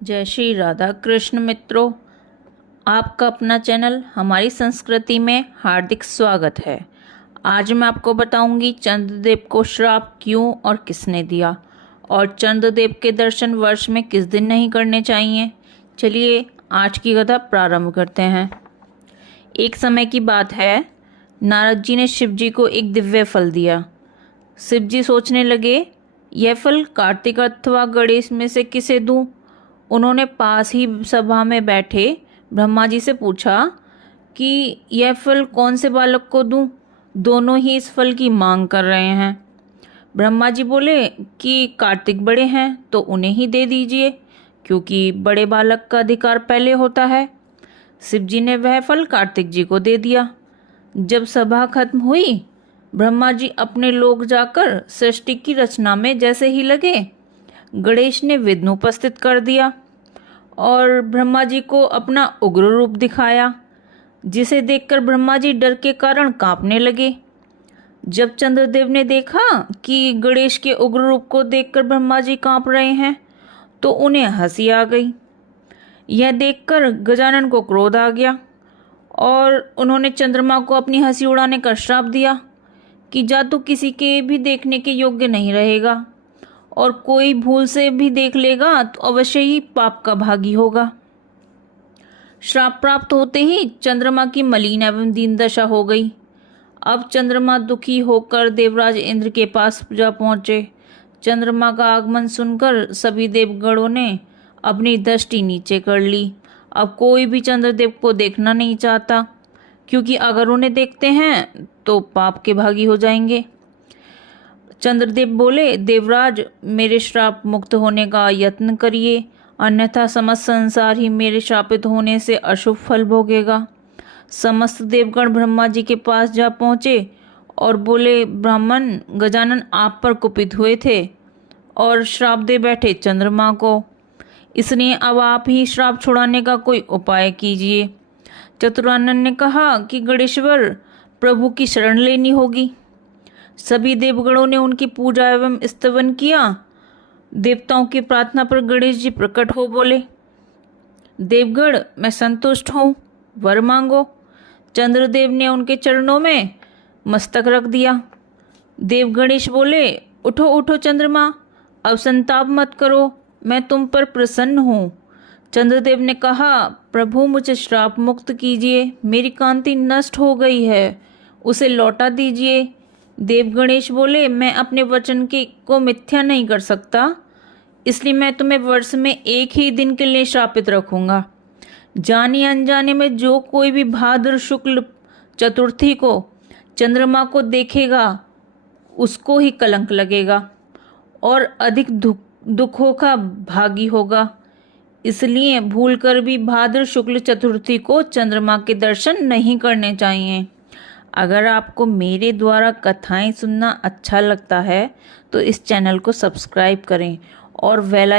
जय श्री राधा कृष्ण मित्रों, आपका अपना चैनल हमारी संस्कृति में हार्दिक स्वागत है। आज मैं आपको बताऊंगी चंद्रदेव को श्राप क्यों और किसने दिया, और चंद्रदेव के दर्शन वर्ष में किस दिन नहीं करने चाहिए। चलिए आज की कथा प्रारंभ करते हैं। एक समय की बात है, नारद जी ने शिव जी को एक दिव्य फल दिया। शिव जी सोचने लगे, यह फल कार्तिक अथवा गणेश में से किसे दूं। उन्होंने पास ही सभा में बैठे ब्रह्मा जी से पूछा कि यह फल कौन से बालक को दूं। दोनों ही इस फल की मांग कर रहे हैं। ब्रह्मा जी बोले कि कार्तिक बड़े हैं तो उन्हें ही दे दीजिए, क्योंकि बड़े बालक का अधिकार पहले होता है। शिव जी ने वह फल कार्तिक जी को दे दिया। जब सभा खत्म हुई, ब्रह्मा जी अपने लोक जाकर सृष्टि की रचना में जैसे ही लगे, गणेश ने विघ्न उपस्थित कर दिया और ब्रह्मा जी को अपना उग्र रूप दिखाया, जिसे देखकर ब्रह्मा जी डर के कारण कांपने लगे। जब चंद्रदेव ने देखा कि गणेश के उग्र रूप को देखकर ब्रह्मा जी कांप रहे हैं, तो उन्हें हंसी आ गई। यह देखकर गजानन को क्रोध आ गया और उन्होंने चंद्रमा को अपनी हंसी उड़ाने का श्राप दिया कि जा तू किसी के भी देखने के योग्य नहीं रहेगा, और कोई भूल से भी देख लेगा तो अवश्य ही पाप का भागी होगा। श्राप प्राप्त होते ही चंद्रमा की मलिन एवं दीन दशा हो गई। अब चंद्रमा दुखी होकर देवराज इंद्र के पास जा पहुंचे। चंद्रमा का आगमन सुनकर सभी देवगणों ने अपनी दृष्टि नीचे कर ली। अब कोई भी चंद्रदेव को देखना नहीं चाहता, क्योंकि अगर उन्हें देखते हैं तो पाप के भागी हो जाएंगे। चंद्रदेव बोले, देवराज मेरे श्राप मुक्त होने का यत्न करिए, अन्यथा समस्त संसार ही मेरे श्रापित होने से अशुभ फल भोगेगा। समस्त देवगण ब्रह्मा जी के पास जा पहुँचे और बोले, ब्राह्मण गजानन आप पर कुपित हुए थे और श्राप दे बैठे चंद्रमा को, इसलिए अब आप ही श्राप छुड़ाने का कोई उपाय कीजिए। चतुरानन ने कहा कि गणेश्वर प्रभु की शरण लेनी होगी। सभी देवगणों ने उनकी पूजा एवं स्तवन किया। देवताओं की प्रार्थना पर गणेश जी प्रकट हो बोले, देवगण मैं संतुष्ट हूँ, वर मांगो। चंद्रदेव ने उनके चरणों में मस्तक रख दिया। देव गणेश बोले, उठो उठो चंद्रमा, अब संताप मत करो, मैं तुम पर प्रसन्न हूँ। चंद्रदेव ने कहा, प्रभु मुझे श्राप मुक्त कीजिए, मेरी कांति नष्ट हो गई है, उसे लौटा दीजिए। देव गणेश बोले, मैं अपने वचन को मिथ्या नहीं कर सकता, इसलिए मैं तुम्हें वर्ष में एक ही दिन के लिए श्रापित रखूंगा। जाने अनजाने में जो कोई भी भाद्र शुक्ल चतुर्थी को चंद्रमा को देखेगा, उसको ही कलंक लगेगा और अधिक दुखों का भागी होगा। इसलिए भूलकर भी भाद्र शुक्ल चतुर्थी को चंद्रमा के दर्शन नहीं करने चाहिए। अगर आपको मेरे द्वारा कथाएं सुनना अच्छा लगता है तो इस चैनल को सब्सक्राइब करें और बेल